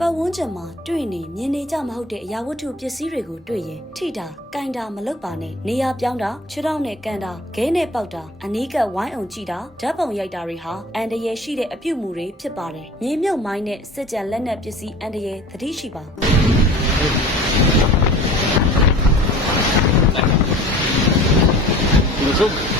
ပတ်ဝန်းကျင်မှာတွေ့နေမြင်နေကြမဟုတ်တဲ့အရာဝတ္ထုပစ္စည်းတွေကိုတွေ့ရင်ထိတာ၊ကင်တာမလုပ်ပါနဲ့နေရာပြောင်းတာခြေထောက်နဲ့ကန်တာခဲနဲ့ပေါက်တာအနီးကပ်ဝိုင်းအောင်ကြည့်တာဓာတ်ပုံရိုက်တာတွေဟာအန်တရယ်ရှိတဲ့အပြုတ်မှုတွေဖြစ်ပါတယ်မြေမြုပ်မိုင်းနဲ့စစ်ကြံလက်နက်ပစ္စည်းအန်တရယ်သတိရှိပါဒီလို